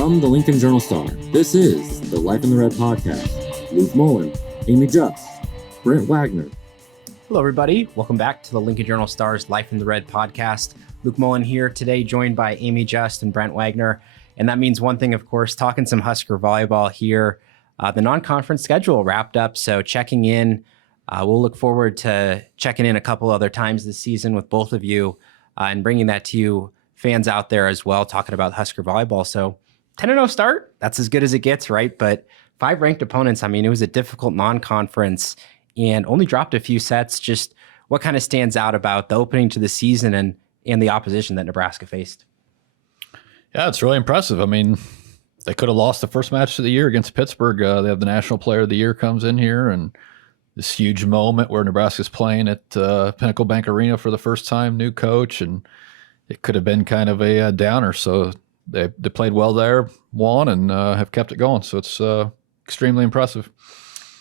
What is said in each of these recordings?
From the Lincoln Journal-Star, this is the Life in the Red podcast. Luke Mullen, Amy Just, Brent Wagner. Hello, everybody. Welcome back to the Lincoln Journal-Star's Life in the Red podcast. Luke Mullen here today, joined by Amy Just and Brent Wagner. And that means one thing, of course, talking some Husker volleyball here. The non-conference schedule wrapped up, so checking in. We'll look forward to checking in a couple other times this season with both of you and bringing that to you fans out there as well, talking about Husker volleyball. So 10-0 start, that's as good as it gets, right? But 5 ranked opponents, I mean, it was a difficult non-conference and only dropped a few sets. Just what kind of stands out about the opening to the season and the opposition that Nebraska faced? Yeah, it's really impressive. I mean, they could have lost the first match of the year against Pittsburgh. They have the National Player of the Year comes in here, and this huge moment where Nebraska's playing at Pinnacle Bank Arena for the first time, new coach, and it could have been kind of a downer. So they played well there, won, and have kept it going. So it's extremely impressive.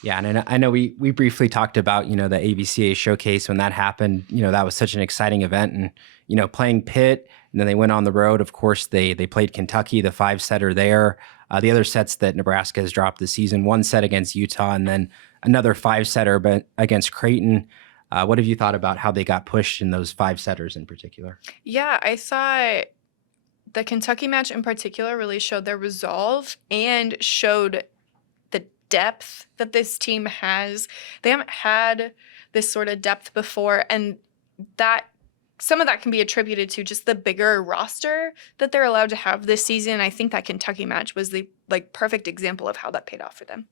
Yeah, and I know we briefly talked about, the AVCA showcase when that happened. That was such an exciting event, and, playing Pitt, and then they went on the road. Of course, they played Kentucky, the 5-setter there. The other sets that Nebraska has dropped this season, 1 set against Utah, and then another 5-setter but against Creighton. What have you thought about how they got pushed in those 5-setters in particular? Yeah, I thought the Kentucky match in particular really showed their resolve and showed the depth that this team has. They haven't had this sort of depth before, and that some of that can be attributed to just the bigger roster that they're allowed to have this season. I think that Kentucky match was the perfect example of how that paid off for them.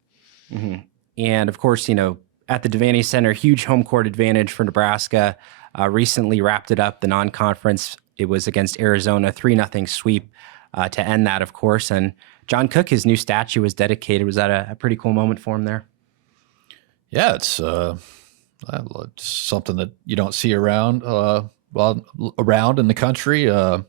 Mm-hmm. And of course, at the Devaney Center, huge home court advantage for Nebraska. Recently wrapped it up, the non-conference. It was against Arizona, 3-0 sweep to end that, of course. And John Cook, his new statue was dedicated. Was that a pretty cool moment for him there? Yeah, it's something that you don't see around in the country. I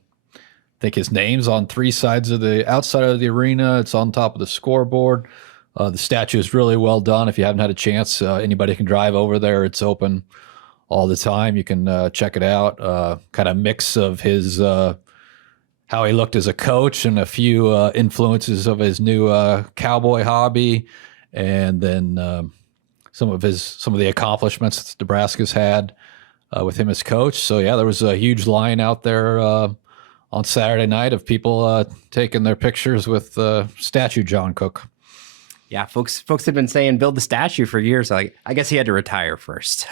think his name's on 3 sides of the outside of the arena. It's on top of the scoreboard. The statue is really well done. If you haven't had a chance, anybody can drive over there. It's open all the time. You can check it out. Kind of mix of his how he looked as a coach and a few influences of his new cowboy hobby, and then some of the accomplishments that Nebraska's had with him as coach. So yeah, there was a huge line out there on Saturday night of people taking their pictures with statue John Cook. Yeah, folks had been saying build the statue for years. I guess he had to retire first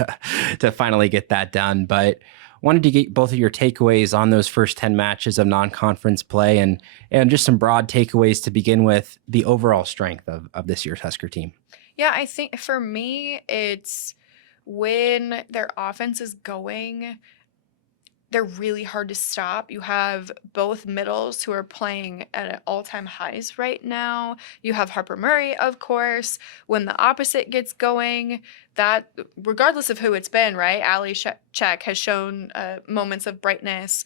to finally get that done. But wanted to get both of your takeaways on those first 10 matches of non-conference play and just some broad takeaways to begin with the overall strength of this year's Husker team. Yeah, I think for me, it's when their offense is going, they're really hard to stop. You have both middles who are playing at all-time highs right now. You have Harper Murray, of course. When the opposite gets going, that regardless of who it's been, right? Ali Czech has shown moments of brightness.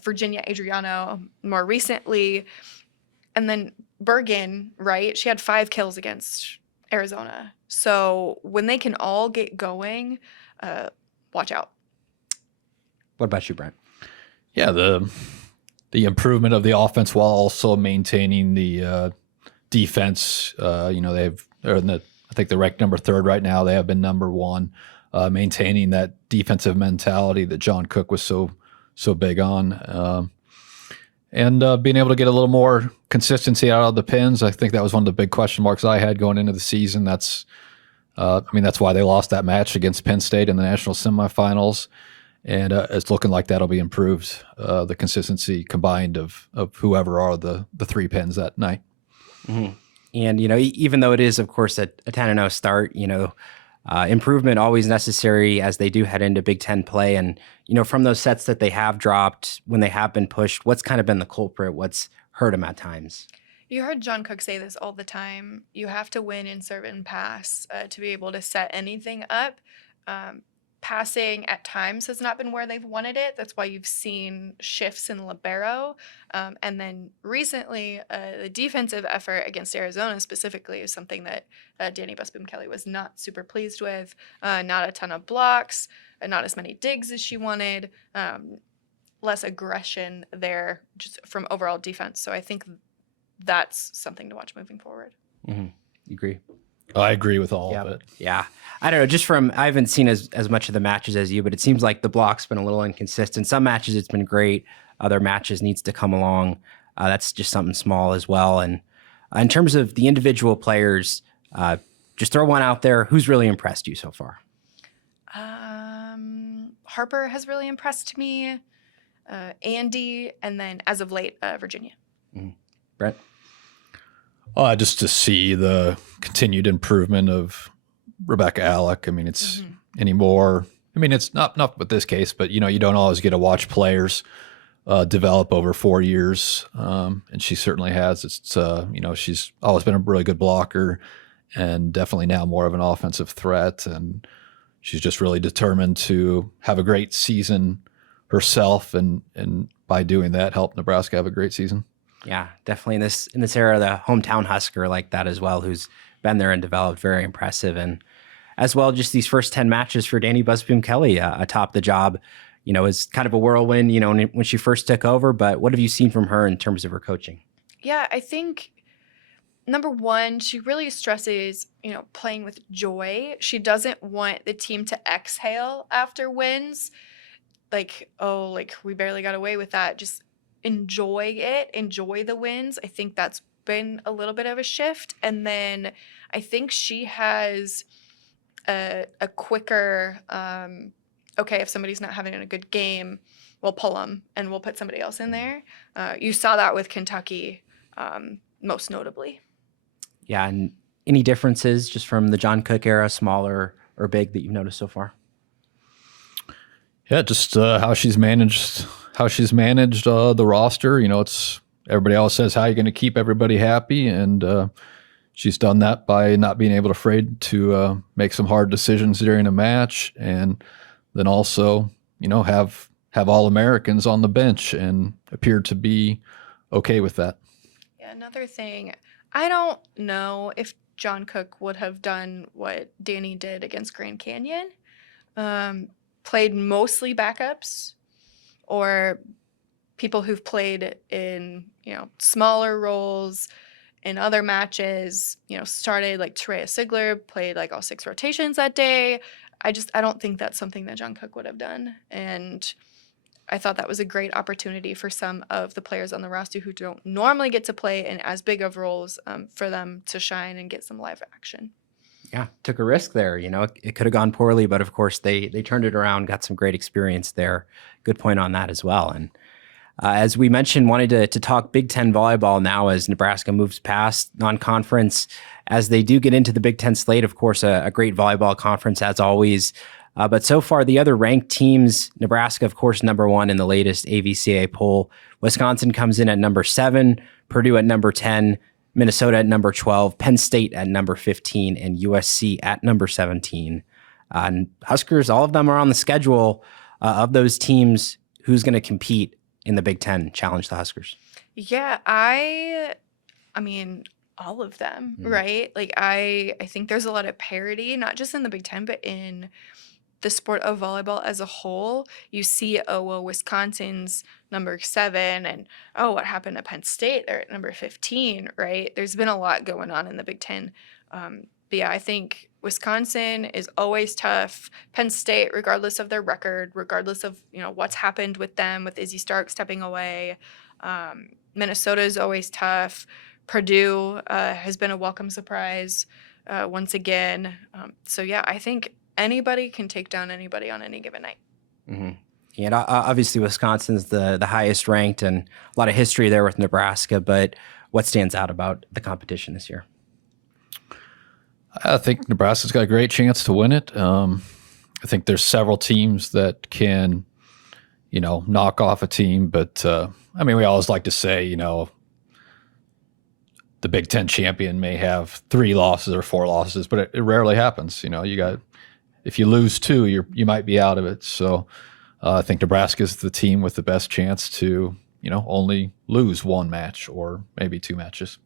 Virginia Adriano more recently, and then Bergen, right? She had 5 kills against Arizona. So when they can all get going, watch out. What about you, Brent? Yeah, the improvement of the offense while also maintaining the defense. I think they're ranked number 3 right now. They have been number 1, maintaining that defensive mentality that John Cook was so big on, and being able to get a little more consistency out of the pins. I think that was one of the big question marks I had going into the season. That's why they lost that match against Penn State in the national semifinals. And it's looking like that'll be improved, the consistency combined of whoever are the 3 pins that night. Mm-hmm. And, even though it is, of course, a 10-0 start, improvement always necessary as they do head into Big Ten play. And, from those sets that they have dropped, when they have been pushed, what's kind of been the culprit? What's hurt them at times? You heard John Cook say this all the time. You have to win in serve and pass to be able to set anything up. Passing at times has not been where they've wanted it. That's why you've seen shifts in libero. And then recently, the defensive effort against Arizona specifically is something that Danny Busboom-Kelly was not super pleased with. Not a ton of blocks, not as many digs as she wanted, less aggression there just from overall defense. So I think that's something to watch moving forward. Mm-hmm. You agree? I agree with all of it. Yeah. I don't know. I haven't seen as much of the matches as you, but it seems like the block's been a little inconsistent. Some matches it's been great. Other matches needs to come along. That's just something small as well. And in terms of the individual players, just throw one out there. Who's really impressed you so far? Harper has really impressed me. Andy, and then as of late, Virginia. Mm-hmm. Brett? Just to see the continued improvement of Rebecca Alec. I mean, it's anymore. I mean, it's not with this case, but you don't always get to watch players develop over 4 years, and she certainly has. It's she's always been a really good blocker, and definitely now more of an offensive threat. And she's just really determined to have a great season herself, and by doing that, help Nebraska have a great season. Yeah, definitely in this era, the hometown Husker like that as well, who's been there and developed, very impressive. And as well, just these first 10 matches for Danny Busboom Kelly atop the job, is kind of a whirlwind, when she first took over. But what have you seen from her in terms of her coaching? Yeah, I think number one, she really stresses, playing with joy. She doesn't want the team to exhale after wins. Like, we barely got away with that. Just enjoy it, enjoy the wins. I think that's been a little bit of a shift. And then I think she has a quicker, okay, if somebody's not having a good game, we'll pull them and we'll put somebody else in there. You saw that with Kentucky, most notably. Yeah, and any differences just from the John Cook era, smaller or big, that you've noticed so far? Yeah, just how she's managed the roster. It's everybody else says, how are you going to keep everybody happy? And she's done that by not being afraid to make some hard decisions during a match, and then also, have all Americans on the bench and appear to be okay with that. Yeah, another thing, I don't know if John Cook would have done what Danny did against Grand Canyon. Played mostly backups or people who've played in, smaller roles in other matches, started like Terea Sigler, played like all 6 rotations that day. I don't think that's something that John Cook would have done. And I thought that was a great opportunity for some of the players on the roster who don't normally get to play in as big of roles, for them to shine and get some live action. Yeah, took a risk there. It could have gone poorly, but of course they turned it around, got some great experience there. Good point on that as well. And as we mentioned, wanted to talk Big Ten volleyball now as Nebraska moves past non-conference. As they do get into the Big Ten slate, of course, a great volleyball conference as always. But so far, the other ranked teams, Nebraska, of course, number 1 in the latest AVCA poll. Wisconsin comes in at number 7, Purdue at number 10, Minnesota at number 12, Penn State at number 15, and USC at number 17. And Huskers, all of them are on the schedule. Of those teams, who's going to compete in the Big Ten, challenge the Huskers? Yeah, I mean, all of them, right? Like, I think there's a lot of parity, not just in the Big Ten, but in the sport of volleyball as a whole. You see, well, Wisconsin's number 7, and what happened to Penn State? They're at number 15, right? There's been a lot going on in the Big Ten. But yeah, I think Wisconsin is always tough. Penn State, regardless of their record, regardless of what's happened with them, with Izzy Stark stepping away. Minnesota is always tough. Purdue has been a welcome surprise once again. So yeah, I think anybody can take down anybody on any given night. Mm-hmm. And obviously Wisconsin's the highest ranked, and a lot of history there with Nebraska. But what stands out about the competition this year? I think Nebraska's got a great chance to win it. I think there's several teams that can, knock off a team. But, we always like to say, the Big Ten champion may have 3 losses or 4 losses, but it rarely happens. If you lose 2, you might be out of it. So I think Nebraska's the team with the best chance to, only lose 1 match or maybe 2 matches.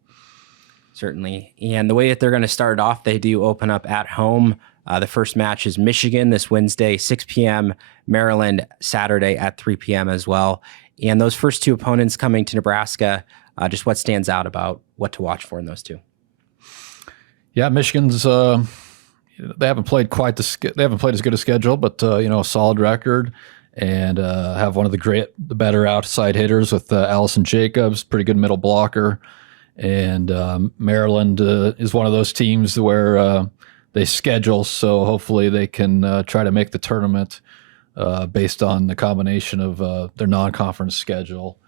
Certainly. And the way that they're going to start off, they do open up at home. The first match is Michigan this Wednesday, 6 p.m., Maryland Saturday at 3 p.m. as well. And those first 2 opponents coming to Nebraska, Just what stands out about what to watch for in those two? Yeah, Michigan's they haven't played they haven't played as good a schedule, but a solid record, and have one of the better outside hitters with Allison Jacobs, pretty good middle blocker, and Maryland is one of those teams where they schedule, so hopefully they can try to make the tournament based on the combination of their non-conference schedule.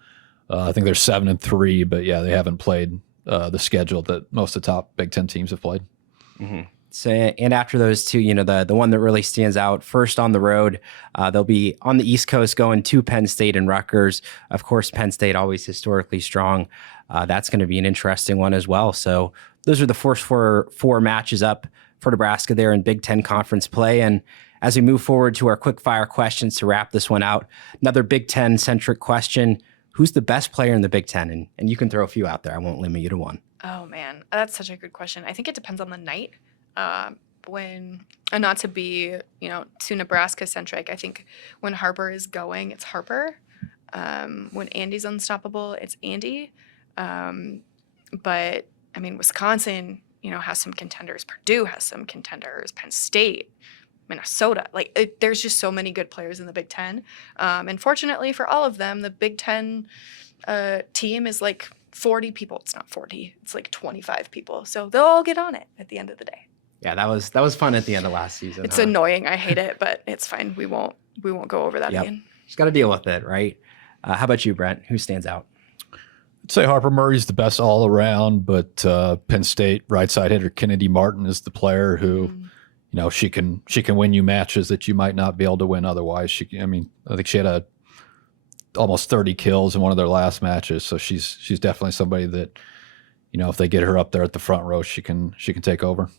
I think they're 7-3, but yeah, they haven't played the schedule that most of the top Big Ten teams have played. Mm-hmm. So, and after those two, the one that really stands out, first on the road, they'll be on the East Coast going to Penn State and Rutgers. Of course, Penn State always historically strong. That's going to be an interesting one as well. So those are the first four matches up for Nebraska there in Big Ten conference play. And as we move forward to our quick-fire questions to wrap this one out, another Big Ten-centric question. Who's the best player in the Big Ten? And you can throw a few out there. I won't limit you to one. Oh, man. That's such a good question. I think it depends on the night. And not to be, too Nebraska-centric, I think when Harper is going, it's Harper. When Andy's unstoppable, it's Andy. But, Wisconsin, has some contenders. Purdue has some contenders. Penn State, Minnesota. There's just so many good players in the Big Ten. And fortunately for all of them, the Big Ten team is 40 people. It's not 40. It's 25 people. So they'll all get on it at the end of the day. Yeah, that was fun at the end of last season. It's annoying. I hate it, but it's fine. We won't go over that again. Just got to deal with it, right? How about you, Brent? Who stands out? I'd say Harper Murray's the best all around, but Penn State right side hitter Kennedy Martin is the player who, she can win you matches that you might not be able to win otherwise. I think she had almost 30 kills in one of their last matches, so she's definitely somebody that, if they get her up there at the front row, she can take over.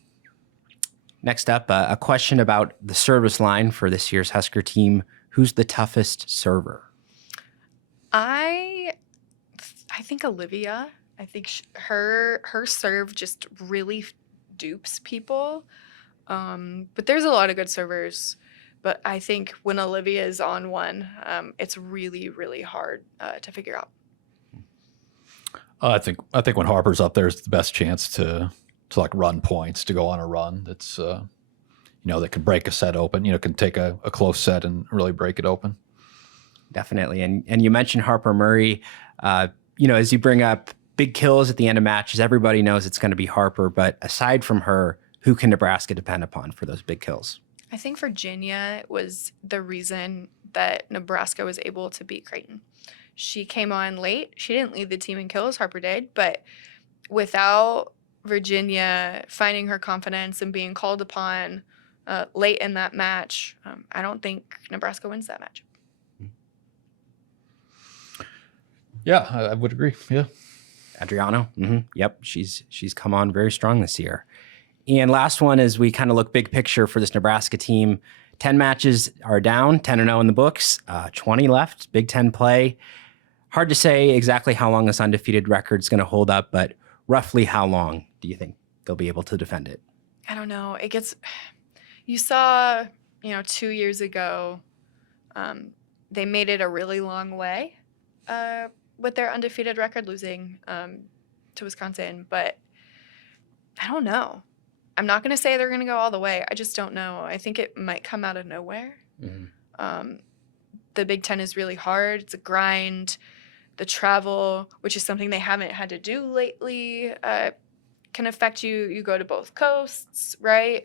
Next up, a question about the service line for this year's Husker team. Who's the toughest server? I think Olivia. I think her serve just really dupes people. But there's a lot of good servers. But I think when Olivia is on one, it's really, really hard to figure out. I think when Harper's up there is the best chance to run points, to go on a run. That's that can break a set open. Can take a close set and really break it open. Definitely, and you mentioned Harper Murray. As you bring up big kills at the end of matches, everybody knows it's going to be Harper. But aside from her, who can Nebraska depend upon for those big kills? I think Virginia was the reason that Nebraska was able to beat Creighton. She came on late. She didn't lead the team in kills, Harper did. But without Virginia finding her confidence and being called upon late in that match, I don't think Nebraska wins that match. Yeah, I would agree. Yeah. Adriano. Mm-hmm. Yep. She's come on very strong this year. And last one, as we kind of look big picture for this Nebraska team, 10 matches are down, 10-0 in the books, 20 left, Big Ten play. Hard to say exactly how long this undefeated record is going to hold up, but roughly how long do you think they'll be able to defend it? I don't know. You saw, 2 years ago, they made it a really long way with their undefeated record, losing to Wisconsin. But I don't know. I'm not going to say they're going to go all the way. I just don't know. I think it might come out of nowhere. Mm-hmm. The Big Ten is really hard. It's a grind. The travel, which is something they haven't had to do lately, can affect you. You go to both coasts, right?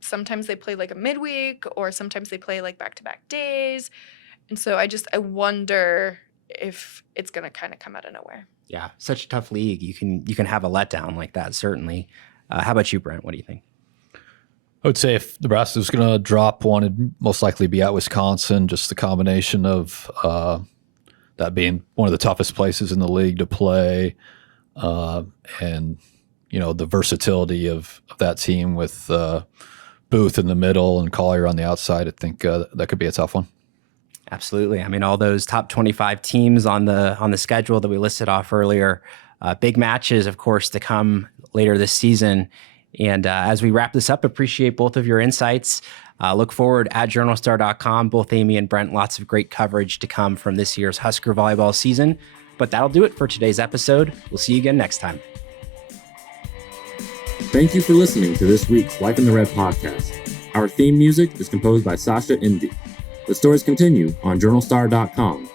Sometimes they play a midweek, or sometimes they play back-to-back days. And so I wonder if it's going to kind of come out of nowhere. Yeah, such a tough league. You can have a letdown like that, certainly. How about you, Brent? What do you think? I would say if Nebraska was going to drop one, it'd most likely be at Wisconsin. Just the combination of that being one of the toughest places in the league to play, and the versatility of that team with Booth in the middle and Collier on the outside. I think that could be a tough one. Absolutely. All those top 25 teams on the schedule that we listed off earlier. Big matches, of course, to come later this season. And as we wrap this up, appreciate both of your insights. Look forward at journalstar.com. Both Amy and Brent, lots of great coverage to come from this year's Husker volleyball season. But that'll do it for today's episode. We'll see you again next time. Thank you for listening to this week's Life in the Red podcast. Our theme music is composed by Sasha Indy. The stories continue on journalstar.com.